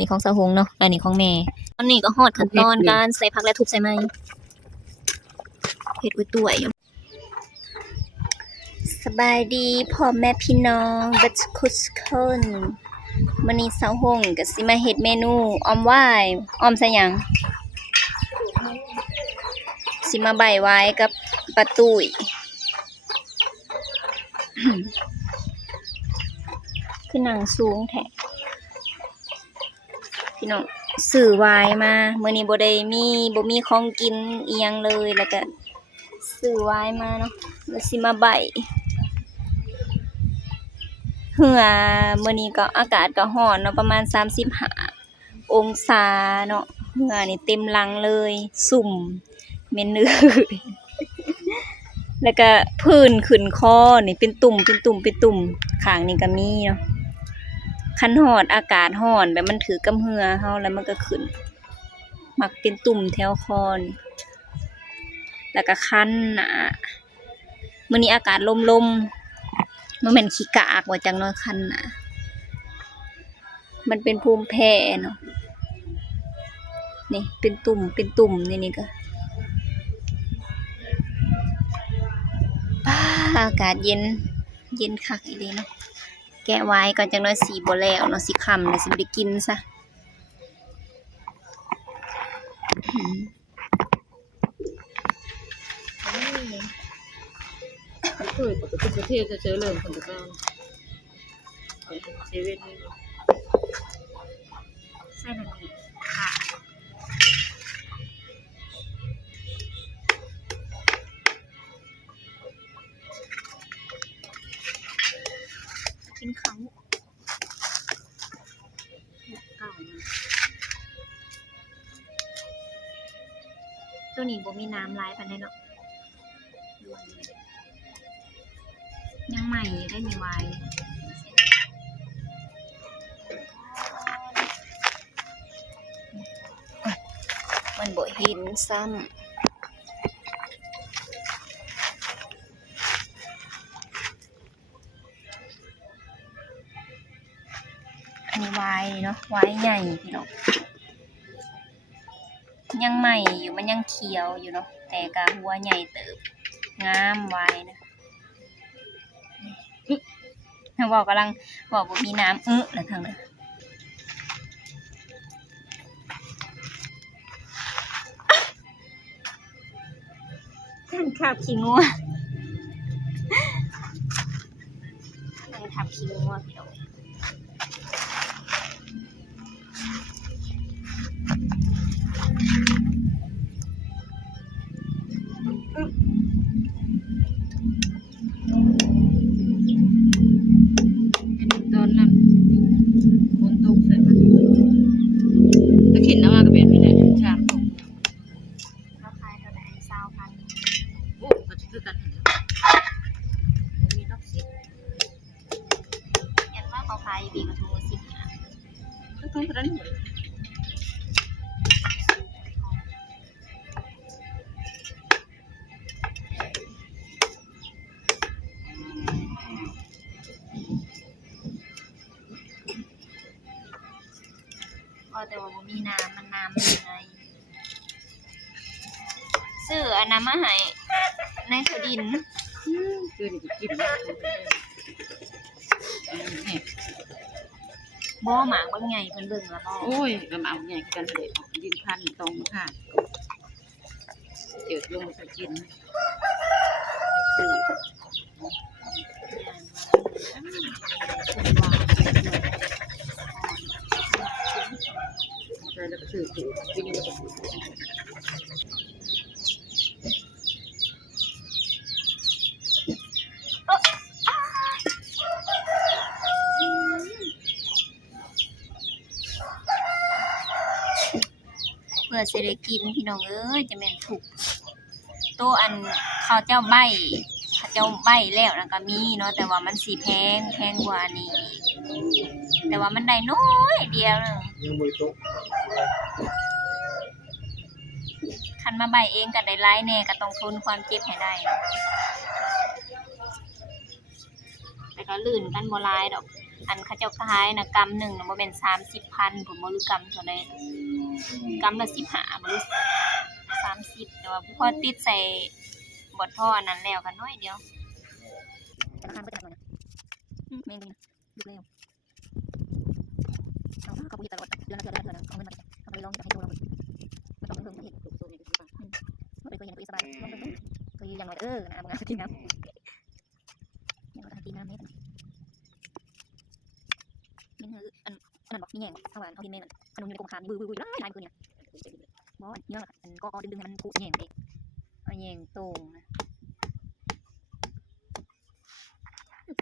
นี้ของสะหงเนาะอันนี้ของแม่ตอนนี้ก็ฮอดขั้นตอนการใส่ผักและทุบใส่ไม้เฮ็ดอุ้ยตุ้ยสบายดีพ่อแม่พี่น้องบัดคุสคนมื้อนี้สะหงก็สิมาเฮ็ดเมนูออมหวายออมใส่หยังสิมาใบไว้กับปลาตุ้ยคือหนังสูงแท้พี่น้องซื้อไว้มามื้อนี้บ่มีของกินอีหยังเลยแล้วก็ซื้อไว้มาเนาะแล้วสิมาใบเหือมื้อนี้ก็อากาศก็ร้อนเนาะประมาณ35องศาเนาะเหือนี่เต็มหลังเลยสุ่มเหม็นเลยแล้วก็ผื่นขึ้นคอนี่เป็นตุ่มข้างนี่ก็มีเนาะคันร้อนอากาศร้อนแบบมันถือกับเหือเฮาแล้วมันก็ขึ้นมักเป็นตุ่มแถวคอนี่แล้วก็คันหน้ามื้อนี้อากาศลมบ่แม่นขี้กากว่าจังน้อยคันหน้ามันเป็นภูมิแพ้เนาะนี่เป็นตุ่มนี่ก็อากาศเย็นคักอีหลีเนาะแกะไว้ก่อนจังน้อยสีบ่แล้วเนาะสิค่ำแล้วสิบ่ได้กินซะคือประเทศจะเจอเรื่องคนตะก้าเซเว่นนี่ใส่แบบนี้ค่ะกินเขาเก่าตัวนี้บ่มีน้ำลายปานใดเนาะยังใหม่ได้มีไว้มันบ่เห็นซ้ำอันนี้ไว้เนาะไว้ใหญ่พี่น้องยังใหม่อยู่มันยังเขียวอยู่เนาะแต่กะหัวใหญ่เติบงามไว้นะบอกกำลังบอกว่ามีน้ำแล้วทางนั้นขับขี้งัวนั่งขับขี้งัวพี่น้องตอนนั้นฝนตกใส่มันตะขินน้ำมาก็แบบนี้แหละชามตก ราคาเท่าไหร่20,000โอ้ก็จะคือกันมีนอกสิยันว่าเขาขายดีกว่าทุกสิบนะก็ต้องกระนั้นหมดแต่ว่ามีน้ำมันน้ำมันยังไงซื้ออันน้ำมาให้ในสดินคือนี่กินบ่หมากบ่ใหญ่เพิ่นเบิ่งแล้วบ่โอ้ยกำเอาใหญ่กันเลยดินพันตรงค่ะเจิดลงใส่กินแล้วก็ซื้อถูกกินนี่ก็เพื่อสิได้กินพี่น้องเอ้ยจะแม่นถูกโตอันข้าวเจ้าใบข้าวเจ้าใบแล้วนะก็มีเนาะแต่ว่ามันสิแพงกว่านี้แต่ว่ามันได้น้อยเดียวนึงยังบ่ตกคันมาใบเองก็ได้หลายแน่ก็ต้องทนความเจ็บให้ได้แต่ก็ลื่นกันบ่หลายดอก อันเขาเจ้าขายนะกำหนึ่งนะบ่แม่น30,000ผมบ่รู้กำเท่าใดกำละ15บ่รู้30แต่ว่าพอติดใส่บทท่ออันนั้นแล้วกันน้อยเดียวธนาคารก็จะทำนะแม่งดีนะดูเร็วเอาเขาพูดตลอดเดือนละเดือนเอาเงินมาเอาไปลองจะให้ดูเราไม่ต้องเพิ่มเห็นถูกโซ่เนี่ยถูกป่ะไม่เคยเห็นตัวสบายลองไปเคยยังไงนะบางงานกินน้ำยังก็ทำกินน้ำเนี่ยนี่คืออันนั้นบอกนี่แง่เอาหวานเอากินเมนขนมอยู่ในกรงคามบือไล่คืนเนี่ยบอสเนี่ยอันก็ดึงให้มันผูกแง่เองเอาแง่ตรงนะ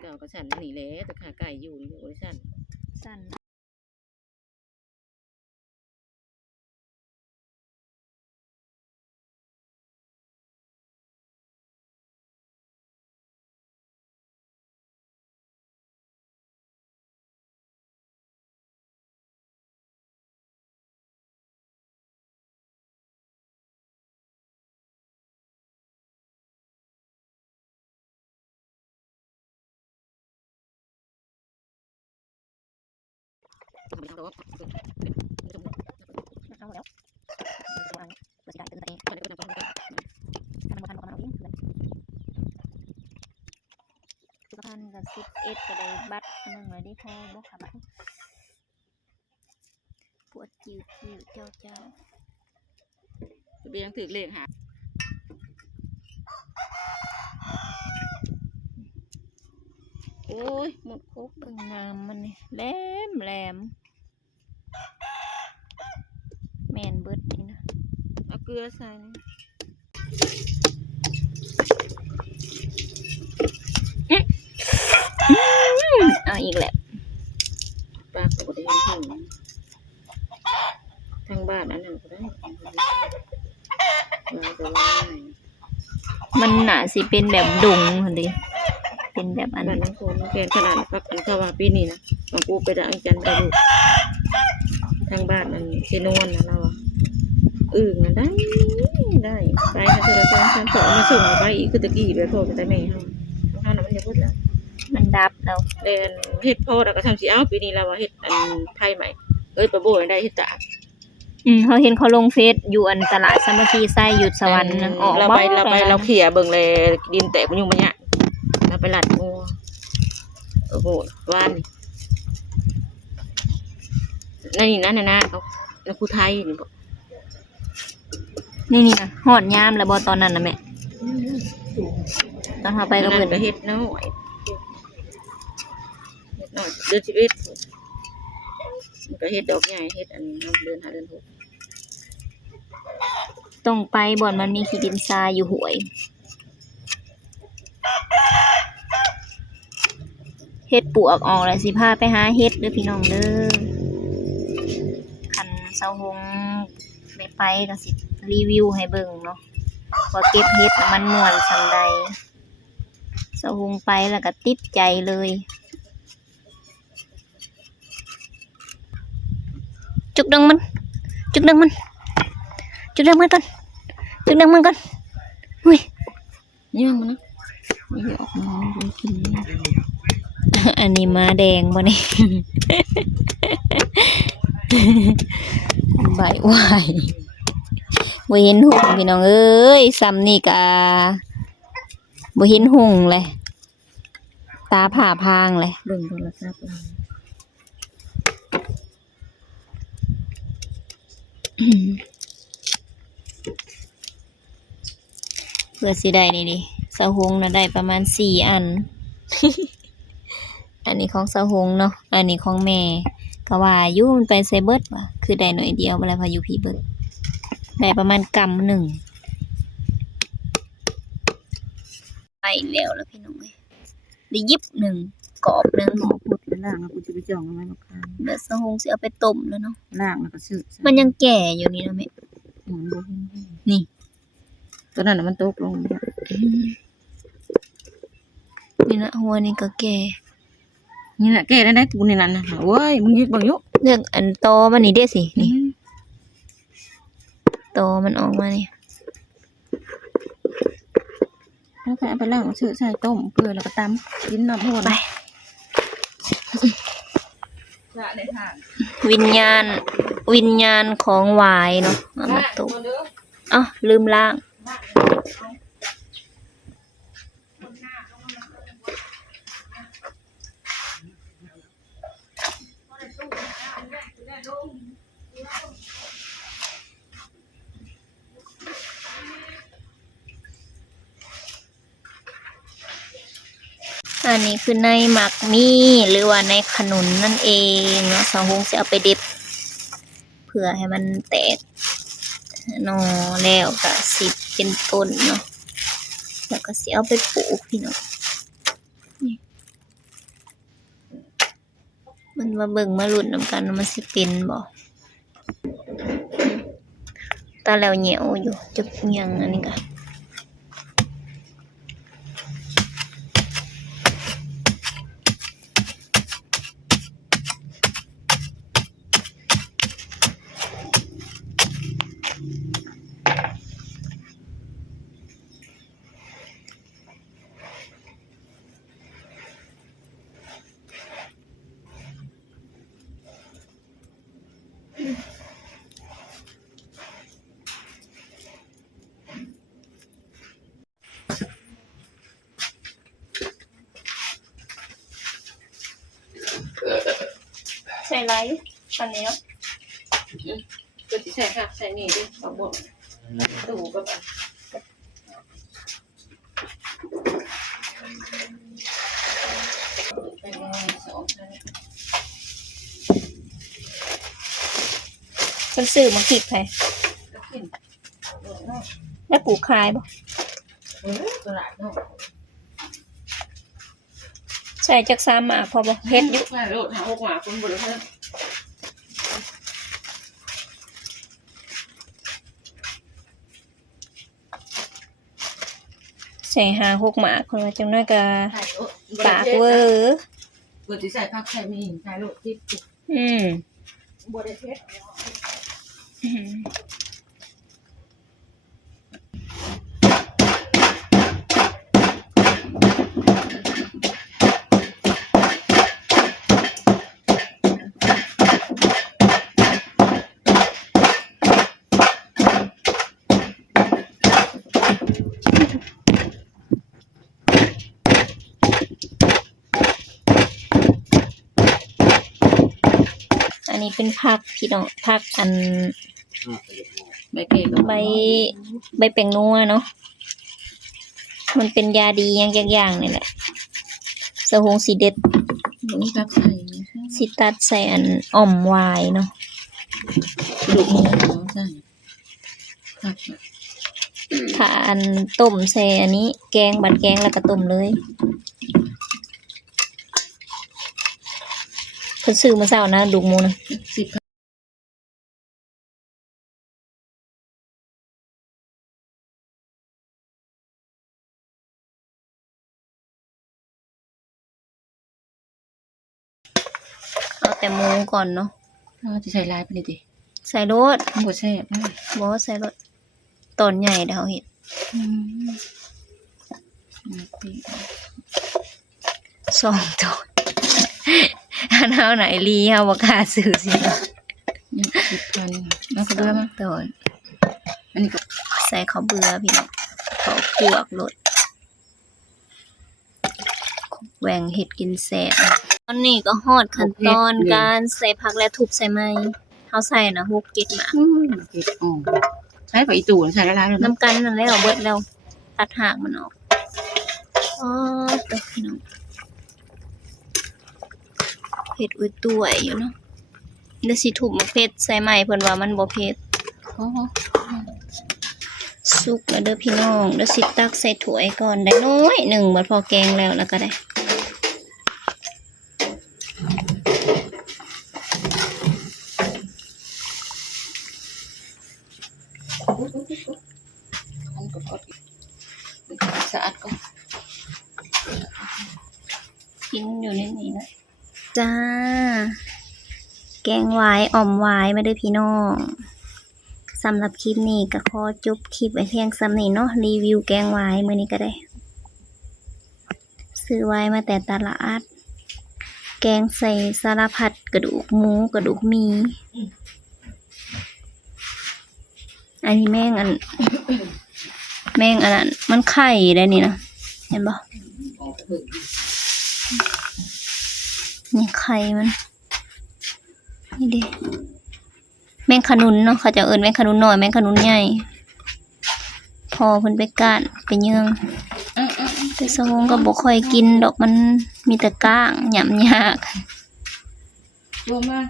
เก่ากับฉันนี่แหละแต่ขาไก่อยู่นี่โอ้ยฉัน สั้นทำไปทางรถเอาแล้ววางเปิดสีดำตื่นตัวเอง ฉันก็ทำไปทางรถ ทำมันเอาเองเพื่อนสุขภัณฑ์กับ11ก็ได้บัตรอันนึงเลยได้พอบอกค่ะบัตรปวดจิ้วเจ้า เบี้ยงถือเลขหาโอ้ยหมดคุก เบิ่งน้ำมันนี่แหลมแม่นเบิดนี่นะ เอาเกลือใส่เอาอีกแหละ ปลาก็ได้เห็นทางบ้านอันนั้นก็ได้เราจะว่า มันน่าสิเป็นแบบดุงหั่นดิเป็นแบบอัน บ้านน้องโคนแกนขนาดปักกันเข้าว่าปีนี้นะของกูไปได้อังจันไปดูทางบ้านอันเชนวนนะเรามันได้ไปค่ะเธอจะทำสองมาส่งไปอีกคือตะกี้ไปพ่อไปแต่แม่เขาน่ะมันจะพูดแล้ว มันดับแล้ว เรียนเฮ็ดพ่อแล้วก็ทำสีเอาปีนี้เราว่าเฮ็ดอันไทยใหม่ปะโบได้เฮ็ดตา เขาเห็นเขาลงเฟซอยู่อันตลาดสามัคคีไส้หยุดสวรรค์ออก เราไปเราเขี่ยเบิ่งเลยดินแตกมันยุ่งมันเนี่ยเราไปหลัดงัวโอ้โหว่านนี่นะเขาในภูไทยนี่บอก นี่นะหอดยามแล้วบอตอนนั้นนะแม่ตอนเขาไปกับเพื่อน ก็เฮ็ดน้อยเดือน11มันก็เฮ็ดดอกใหญ่เฮ็ดอันเดือน5เดือน6ต้องไปบ่อนมันมีขี้ดินทรายอยู่ห่วยเฮ็ดปวกออกแล้วสิพาไปหาเฮ็ดเด้อพี่น้องเด้อคันเซาหงไปก็สิรีวิวให้เบิ่งเนาะว่าเก็บเฮ็ดมันม่วนส่ำใดเซาหงไปแล้วก็ติดใจเลยจุกดังมันก่อนอุ้ย ย่างมันนะ ไม่ออกมาไม่กินอันนี้มาแดงบ่นี่ ใบวายบ่เห็นหุ่งพี่น้องเอ้ยซ้ำนี่กะบ่เห็นหุ่งเลยตาผ่าพางเลย เบิ่งโทรศัพท์ เพื่อสิได้นี่ดิสะหงน่ะได้ประมาณ4 อัน อันนี้ของสะหงเนาะอันนี้ของแม่ก็ว่าอยู่มันไปไซเบิดว่ะคือได้หน่อยเดียวบ่แล้วพายุพี่เบิดได้ประมาณกำหนึ่งไปแล้วพี่น้องเอ้ยได้ยิบหนึ่งกรอบหนึ่ง หมอพูดเป็นล่างนะกูจะไปจ่องเอาไว้มาค้าง เดี๋ยวสะหงสิเอาไปต้มแล้วเนาะ ล่างแล้วก็ซื้อ มันยังแก่อยู่นี่นะแม่ หมุนบ่เห็น นี่ ตัวนั้นน่ะมันตกลงเนี่ย นี่นะหัวนี่ก็แก่ นี่แหละแกได้กูนี่นั่นน่ะโอ้ยมึงยึดบังยุ เลือกอันโตมันนี่เด้สินี่โตมันออกมานี่ แล้วก็เอาไปล่างซื้อใส่ต้มเกลือแล้วก็ตำกินน้ำโหด ไป วิญญาณวิญญาณของหวายเนาะเอามาตุกเอ้าลืมล้างอันนี้คือในหมักมี่หรือว่าในขนุนนั่นเองเนาะสาวหงจะเอาไปเด็บเพื่อให้มันแตกหนอแล้วก็สิเป็นต้นเนาะแล้วก็สิเอาไปปลูกพี่น้องนี่มันมาเบิ่งมาลุ้นนำกันว่ามันสิเป็นบ่ตาแล้วเหนียวอยู่จะเอียงอันนี้ก็ใส่ไรอันนี้เนาะ ก็สิใส่ค่ะใส่นี่ดิเอาบดตู้ก็แบบเป็นสองใช่ ฉันซื้อมาคิดไผ ก็กิน แล้วปลูกขายบ่ ตลาดเนาะ ใส่จัก3หมากพอบ่เฮ็ดอยู่ ใช่โลดหา6 หมาคนบ่ได้เพิ่น ใส่5-6หมากคนว่าจังน้อยก็ ใช่โลด ปากเวอร์ บ่สิใส่ผักใส่มีใส่โลดที่ อืม บ่ได้เฮ็ด อืมอันนี้เป็นผักพี่น้องผักอัน ใบเกก็ ใบแป้งนัวเนาะมันเป็นยาดีอย่างนี่แหละสะหงสีเด็ด นี่ผักใส่ สิตัดใส่อันอ่อมวายเนาะ ลูกหมูใส่ผัก ถ้าอันต้มใส่อันนี้แกงบัดแกงแล้วก็ต้มเลยเพิ่นซื้อมาเช้านะลูกหมูนะ 10เอาแต่หมูก่อนเนาะ จะใส่ลายไปนี่ติ ใส่รส บ่แซ่บนะ บ่ใส่รสตอนใหญ่เด้อเฮาเฮ็ด2ตอนอันเฮาไหนลีเฮาบ่กล้าซื้อสิ นี่10,000แล้วก็เบื่อมา ตอน อันนี้ก็ ใส่ข้าวเบื่อพี่น้องข้าวคั่วรสแหว่งเฮ็ดกินแซ่บตอนนี้ก็ฮอดขั้นตอนการใส่ผักและทุบใส่ไม้เฮาใส่นะ6-7หมาก เก็บอ่อนใช้ไปอีตู่ใส่ละลายเลยนะ น้ำกันนั่นแหล้วเบิดแล้วตัดหากมันออกอ๋อตัวพี่น้องเผ็ดอุ้ยตัวอยู่เนาะเดี๋ยวสิถูกมะเผ็ดใส่ใหม่เพิ่นว่ามันบ่เผ็ด โอ้โห สุกแล้วเด้อพี่น้องเดี๋ยวสิตักใส่ถ้วยก่อนได้น้อยหนึ่งบัดพอแกงแล้วก็ได้สะอาดก็ กินอยู่ในนี้นะจ้าแกงหวายอ่อมหวายมาเด้อพี่น้องสำหรับคลิปนี้ก็ขอจบคลิปไว้เพียงส่ำนี้เนาะรีวิวแกงหวายมื้อนี้ก็ได้ซื้อไว้มาแต่ตลาด แกงใส่สารพัดกระดูกหมูกระดูกหมีอันนี้แม่งอัน แม่งอันนั้นมันไข่ได้นี่นะเห็นบ่นี่ไข่มันนี่ดิแมงขนุนเนาะเขาจะเอิ้นแมงขนุนน้อยแมงขนุนใหญ่พอเพิ่นไปก้านไปเยืองแต่สมงก็บ่ค่อยกินดอกมันมีแต่ก้างหยำยาก รวมมา